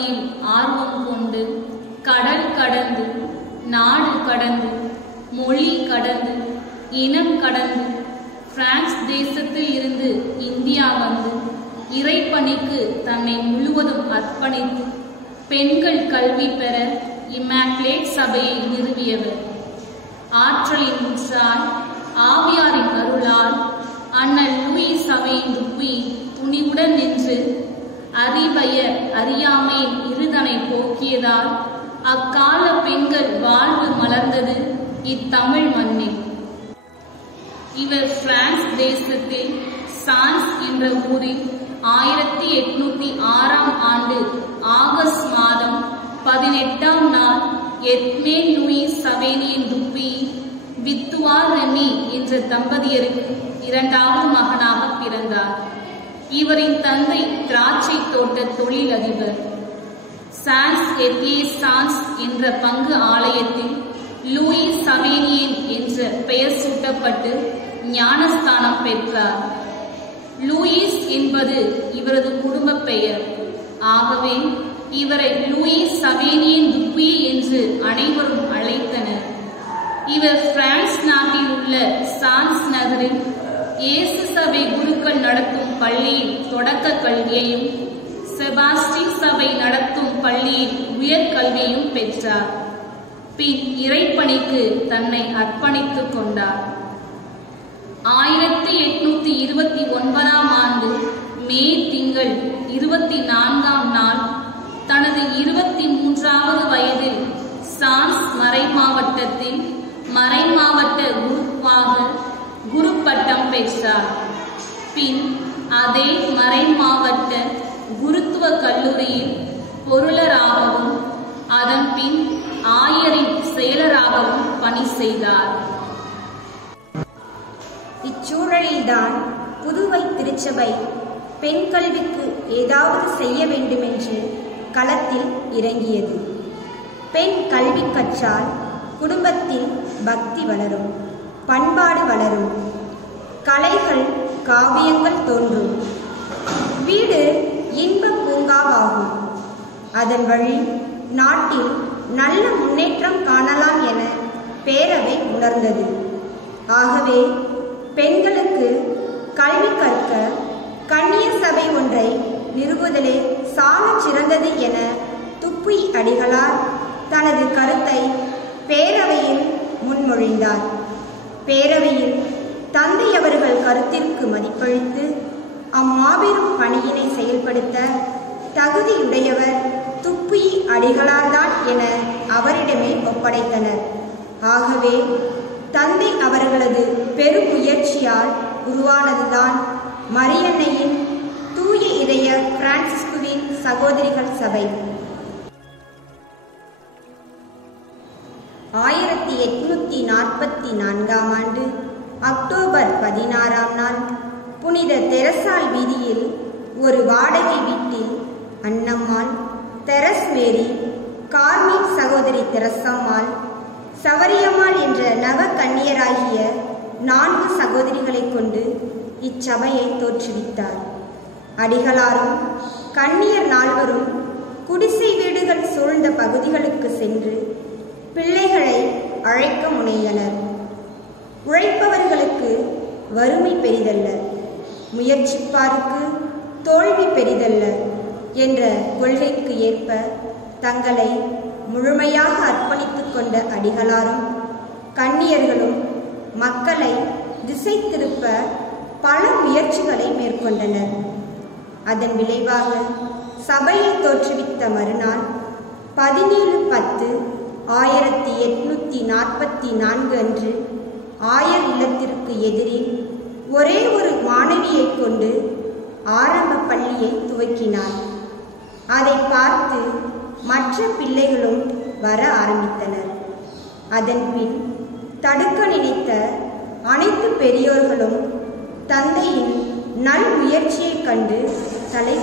பணியில் ஆர்வம் கொண்டு கடல் கடந்து, நாடு கடந்து, மொழி கடந்து, இனம் கடந்து, பிரான்ஸ் தேசத்தில் இருந்து இந்தியா வந்து இறைப்பணிக்கு தன்னை முழுவதும் அர்ப்பணித்து பெண்கள் கல்வி பெற இம்மாக்குலேட் சபையை நிறுவியவர். ஆற்றலின் ஊற்றால், ஆவியாரின் அருளால் அண்ணல் லூயிஸ் சபையின் துப்பி துணிவுடன் நின்று அறிவயர் அறியாமையின் இருதனை போக்கியதால் அக்கால பெண்கள் வாழ்வு மலர்ந்தது இத்தமிழ் மண்ணில். இவர் பிரான்ஸ் தேசத்தில் சான்ஸ் என்ற ஊரில் 1806ஆம் ஆண்டு ஆகஸ்ட் மாதம் 18ஆம் நாள் எத்மே லூயிஸ் சவேனியின் துப்பி வித்துவார் ரெமி என்ற தம்பதியருக்கு 2வது மகனாக பிறந்தார். இவரின் தந்தை திராட்சை தோட்ட தொழிலதிபர். சான்ஸ் எத்தியே சான்ஸ் என்ற பங்கு ஆலயத்தில் லூயிஸ் சவேனியன் என்ற பெயர் சூட்டப்பட்டு ஞானஸ்தானம் பெற்றார். லூயிஸ் என்பது இவரது குடும்ப பெயர். ஆகவே இவரை லூயிஸ் சவேனியன் துப்பி என்று அனைவரும் அழைத்தனர். இவர் பிரான்ஸ் நாட்டில் உள்ள சான்ஸ் நகரில் இயேசு சபை குருக்கள் நடத்தும் பள்ளியில் தொடக்க கல்வியையும் செபாஸ்டின் சபை நடத்தும் பள்ளியில் உயர்கல்வியையும் பெற்றார். பின் இறைப்பணிக்கு தன்னை அர்ப்பணித்துக் கொண்டார். 1829ஆம் ஆண்டு மே திங்கள் 24ஆம் நாள் தனது 23வது வயதில் சான்ஸ் மறைமாவட்டத்தில் மறைமாவட்ட குருவாக குரு பட்டம் பெற்றார். பின் அதே மறைமாவட்ட குருத்துவ கல்லூரியில் பொருளராகவும் அதன் பின் ஆயரின் செயலராகவும் பணி செய்தார். இச்சூழலில்தான் புதுவை திருச்சபை பெண் கல்விக்கு ஏதாவது செய்ய வேண்டுமென்று களத்தில் இறங்கியது. பெண் கல்வி கற்றால் குடும்பத்தில் பக்தி வளரும், பண்பாடு வளரும், கலைகள் காவியங்கள் தோன்றும், வீடு இன்ப பூங்காவாகும். அதன் வழி நாட்டில் நல்ல முன்னேற்றம் காணலாம் என பேரவை உணர்ந்தது. ஆகவே பெண்களுக்கு கல்வி கற்க கன்னியர் சபை ஒன்றை நிறுவுதலே சாலச் சிறந்தது என துப்பி அடிகளார் தனது கருத்தை பேரவையில் முன்மொழிந்தார். பேரவையில் தந்தை அவர்கள் கருத்திற்கு மதிப்பளித்து அம்மாபெரும் பணியினை செயல்படுத்த தகுதியுடையவர் துப்பி அடிகளார்தான் என அவரிடமே ஒப்படைத்தனர். ஆகவே தந்தை அவர்களது பெருமுயற்சியால் உருவானதுதான் மரியன்னையின் தூய இதய பிரான்சிஸ்குவின் சகோதரிகள் சபை. 1844ஆம் ஆண்டு அக்டோபர் 16ஆம் நாள் புனித தெரசால் வீதியில் ஒரு வாடகை வீட்டில் அன்னம்மாள், தெரஸ் மேரி, கார்மீன் சகோதரி தெரசம்மாள், சவரியம்மாள் என்ற நவ கன்னியராகிய 4 சகோதரிகளை கொண்டு இச்சபையை தோற்றுவித்தார். அடிகளாரும் கன்னியர் 4வரும் குடிசை வீடுகள் சூழ்ந்த பகுதிகளுக்கு சென்று பிள்ளைகளை அழைக்க முனைந்தனர். உழைப்பவர்களுக்கு வறுமை பெரிதல்ல, முயற்சிப்பாருக்கு தோல்வி பெரிதல்ல என்ற கொள்கைக்கு ஏற்ப தங்களை முழுமையாக அர்ப்பணித்துக் கொண்ட அடிகளாரும் கன்னியர்களும் மக்களை திசை திருப்ப பல முயற்சிகளை மேற்கொண்டனர். அதன் விளைவாக சபையை தோற்றுவித்த மறுநாள் 17/10/1844 அன்று ஆயர் இல்லத்திற்கு எதிரில் ஒரே ஒரு மாணவியை கொண்டு ஆரம்ப பள்ளியை துவக்கினார். அதை பார்த்து மற்ற பிள்ளைகளும் வர ஆரம்பித்தனர். அதன் பின் தடுக்க நினைத்த அனைத்து பெரியோர்களும் தந்தையின் நல் முயற்சியை கண்டு தலை